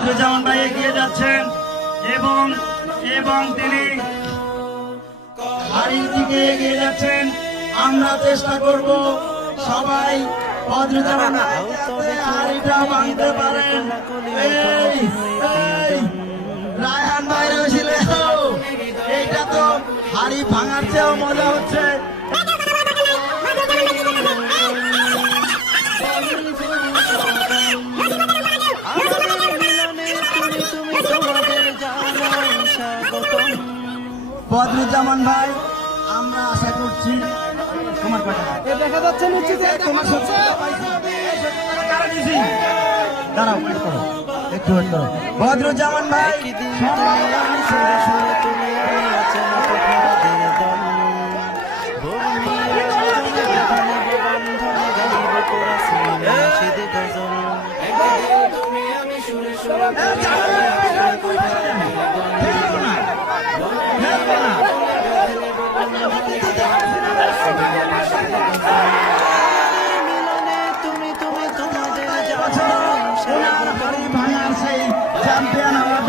বদরুজ্জামান ভাই এগিয়ে যাচ্ছেন এবং এবং তিনি হাড়ির দিকে এগিয়ে যাচ্ছেন। আমরা চেষ্টা করব সবাই বদরুজ্জামান ভাই যাতে হাড়িটা ভাঙতে পারেন। রায়হান ভাইরা ছিল, এইটা তো হাড়ি ভাঙার চেয়েও মজা হচ্ছে। বদরুজ্জামান ভাই, আমরা আশা করছি তোমার কথা দেখা যাচ্ছে তোমার দাঁড়াও, একটু ওয়েট করো। বদরুজ্জামান ভাই চ্যাম্পিয়ন আমরা